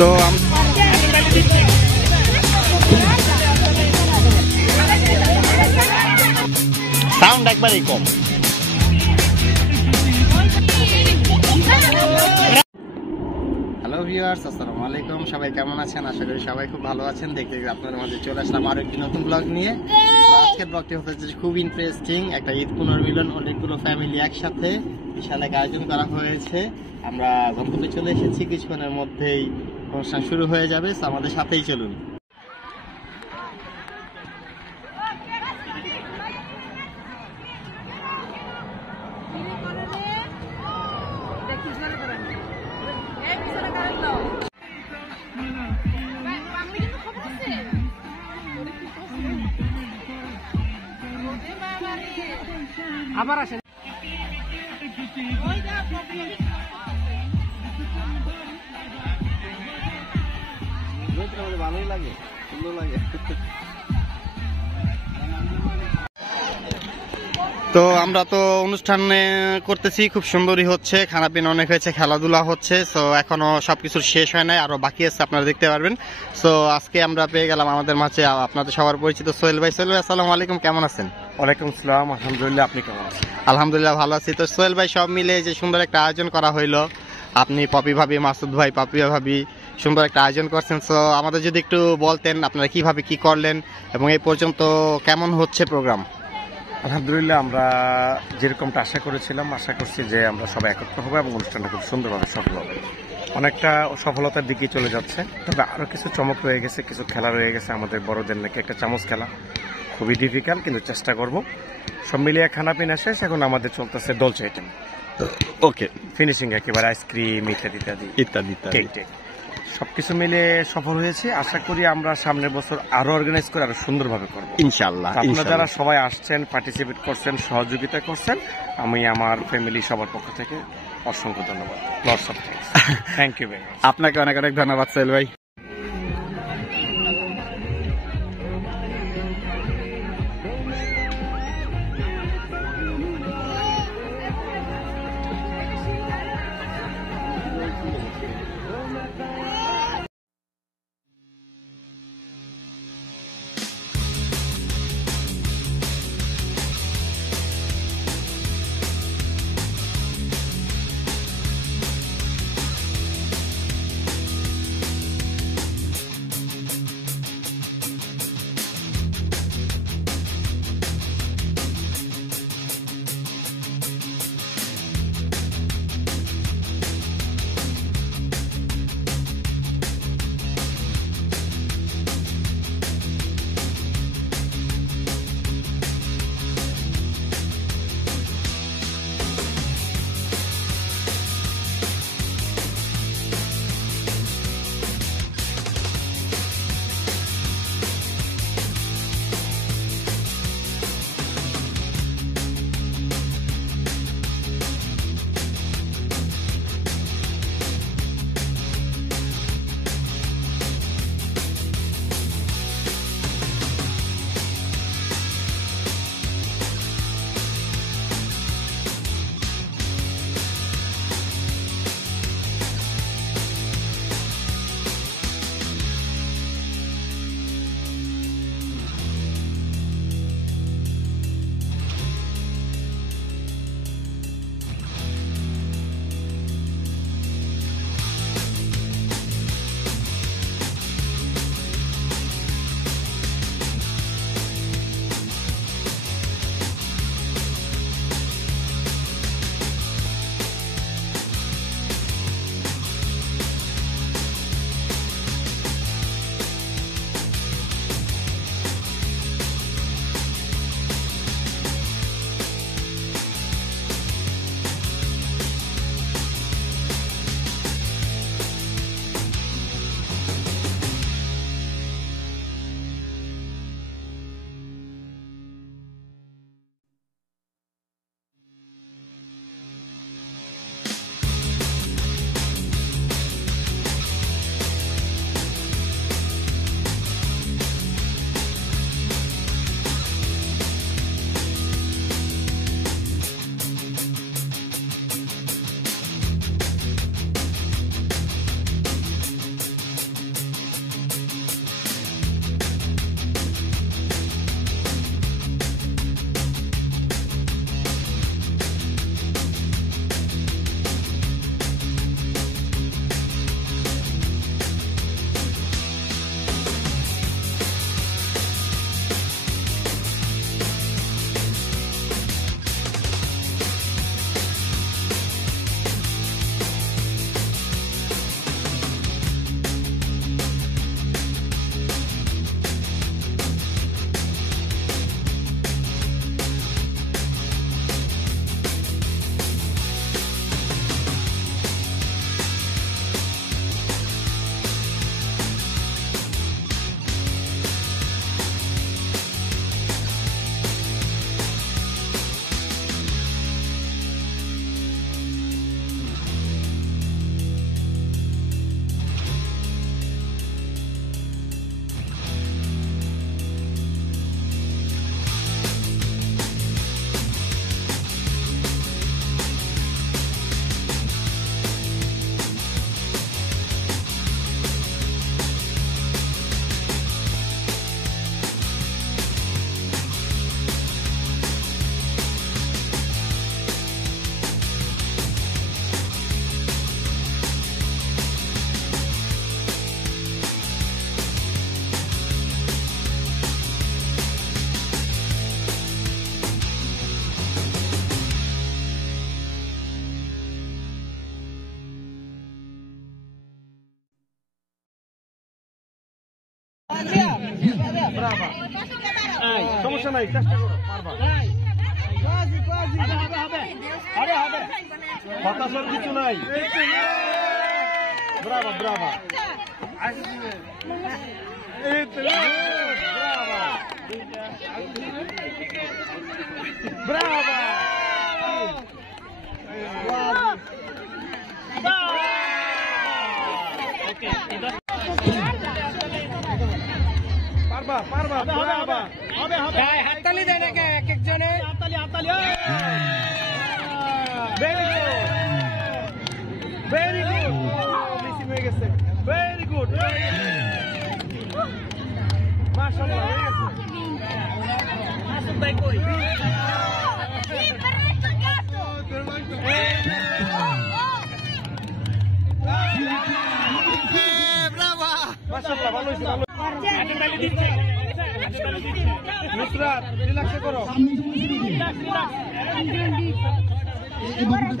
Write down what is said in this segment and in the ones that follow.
তো সাউন্ড একবারই কম। Hello viewers, আসসালামু আলাইকুম। সবাই কেমন আছেন? আশা করি সবাই খুব ভালো আছেন। দেখতে আপনাদের মাঝে চলে আসলাম আরো একটি নতুন ব্লগ নিয়ে। আজকের ব্লগটি হচ্ছে খুব ইন্টারেস্টিং, একটা ঈদ পুনর্মিলন, অনেকগুলো ফ্যামিলি একসাথে বিশাল এক আয়োজন করা হয়েছে। আমরা গন্তব্যে চলে এসেছি, কিছুক্ষণের মধ্যেই অনুষ্ঠান শুরু হয়ে যাবে, তো আমাদের সাথেই চলুন। আবার আসেন। ভালোই লাগে, সুন্দর লাগে। তো আমরা তো অনুষ্ঠান করতেছি, খুব সুন্দরই হচ্ছে, খানা পিনা অনেক হয়েছে, খেলাধুলা হচ্ছে। তো এখনো সবকিছু শেষ হয় নাই, আরো বাকি আছে, আপনারা দেখতে পারবেন। তো আজকে আমরা পেয়ে গেলাম আমাদের মাঝে আপনাদের সবার পরিচিত সোহেল ভাই। সোহেল ভাই, আসসালামু আলাইকুম, কেমন আছেন? ওয়ালাইকুম আসসালাম, আলহামদুলিল্লাহ, আপনি কেমন আছেন? আলহামদুলিল্লাহ ভালো আছি। তো সোহেল ভাই, সব মিলে যে সুন্দর একটা আয়োজন করা হইলো, আপনি, পপি ভাবি, মাসুদ ভাই, পাপিয়া ভাবি, সুন্দর একটা আয়োজন করছেন। তো আমাদের যদি একটু বলতেন আপনারা কিভাবে কি করলেন এবং এই পর্যন্ত কেমন হচ্ছে প্রোগ্রাম? আলহামদুলিল্লাহ, আমরা যেরকমটা আশা করেছিলাম, আশা করছি যে আমরা সবাই একত্র হবো এবং অনুষ্ঠানটা খুব সুন্দরভাবে সফল হবে। অনেকটা সফলতার দিকে চলে যাচ্ছে, তবে আরো কিছু চমক রয়ে গেছে, কিছু খেলা রয়ে গেছে। আমাদের বড়দের নাকি একটা চামচ খেলা, খুবই ডিফিকাল্ট, কিন্তু চেষ্টা করব। সব মিলিয়ে খানা পিনা শেষ, এখন আমাদের চলতেছে ডলচে আইটেম। ওকে, ফিনিশিং একেবারে আইসক্রিম ইত্যাদি ইত্যাদি ইত্যাদি ইত্যাদি সবকিছু মিলে সফল হয়েছে। আশা করি আমরা সামনের বছর আরো অর্গানাইজ করে আরো সুন্দরভাবে করবো ইনশাআল্লাহ। আপনারা যারা সবাই আসছেন, পার্টিসিপেট করছেন, সহযোগিতা করছেন, আমি আমার ফ্যামিলি সবার পক্ষ থেকে অসংখ্য ধন্যবাদ। Lots of thanks. Thank you very much. আপনাকে অনেক অনেক ধন্যবাদ সোহেল ভাই। সমস্যা নাই, চেষ্টা করো, পারবা। হতাশার কিছু নাই। Bravo Bravo. ব্রাভো। পারবা পারবা পারবা। হাততালি দেয় নাকি এক একজনে? হাততালি হাততালি। ভেরি গুড মিসিং হয়ে গেছে। ভেরি গুড মাশাআল্লাহ হয়ে গেছে। মাসুদ ভাই কই? ব্রাভো মাশাআল্লাহ ভালো হইছে ভালো। নুসরাত রিল্যাক্স করো।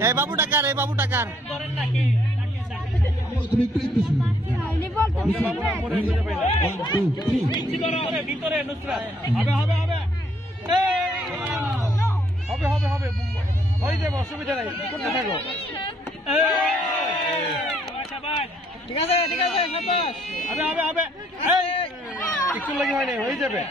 এই বাবু টাকার, এই বাবু টাকার। ভিতরে নুসরাত হবে হবে হবে হবে হবে হবে হয়ে যাবে, অসুবিধা নাই, করতে থাকো। ঠিক আছে ঠিক আছে, সাবাস। হবে হবে হবে একটু লাগে হয় নাই, হয়ে যাবে।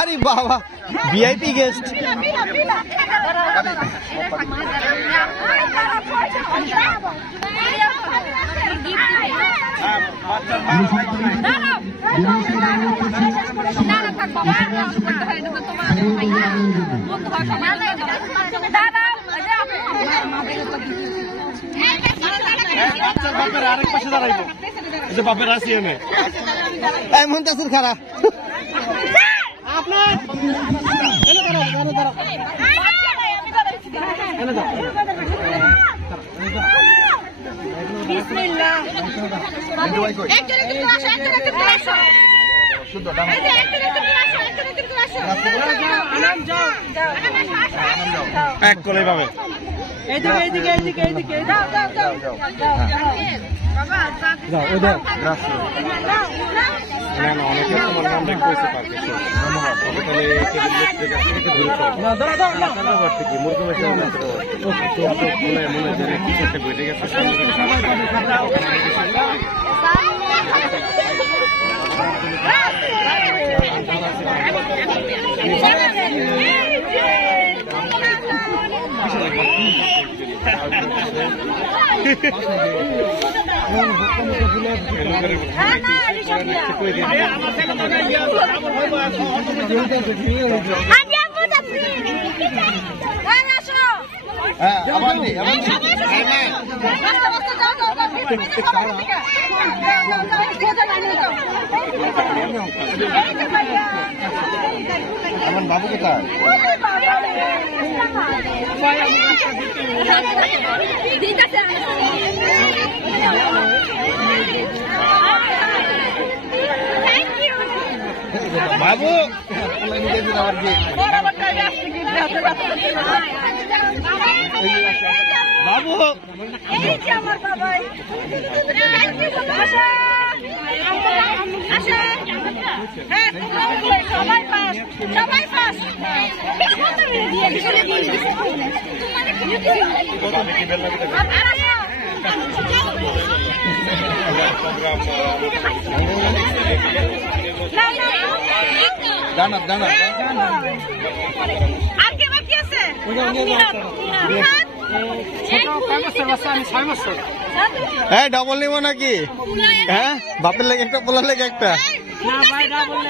আরে বাবা, ভিআইপি গেস্ট। আরেক পাশে দাঁড়াইবো, বাপের আসি এনে মুনতাসির খারা আপনার এক কলেই পাবে। এইদিকে এইদিকে এইদিকে এইদিকে যাও যাও যাও যাও ওদের না না অনেকে তোমার নাম রেখেছে পারবে। ধন্যবাদ। ধন্যবাদ থেকে মুরগি মেশে মনে মনে কিছু একটা বেড়ে গেছে। আমার বাবু কোথায়? বাবু বাবু আমার বাবাই সবাই ফার্স্ট সবাই ফার্স্ট দাঁড়ান দাঁড়ান আর কে বাকি আছে? হ্যাঁ ডবল নিব নাকি? হ্যাঁ বাপের লেগে একটা পোলার লেগে একটা। না ভাই ডাবল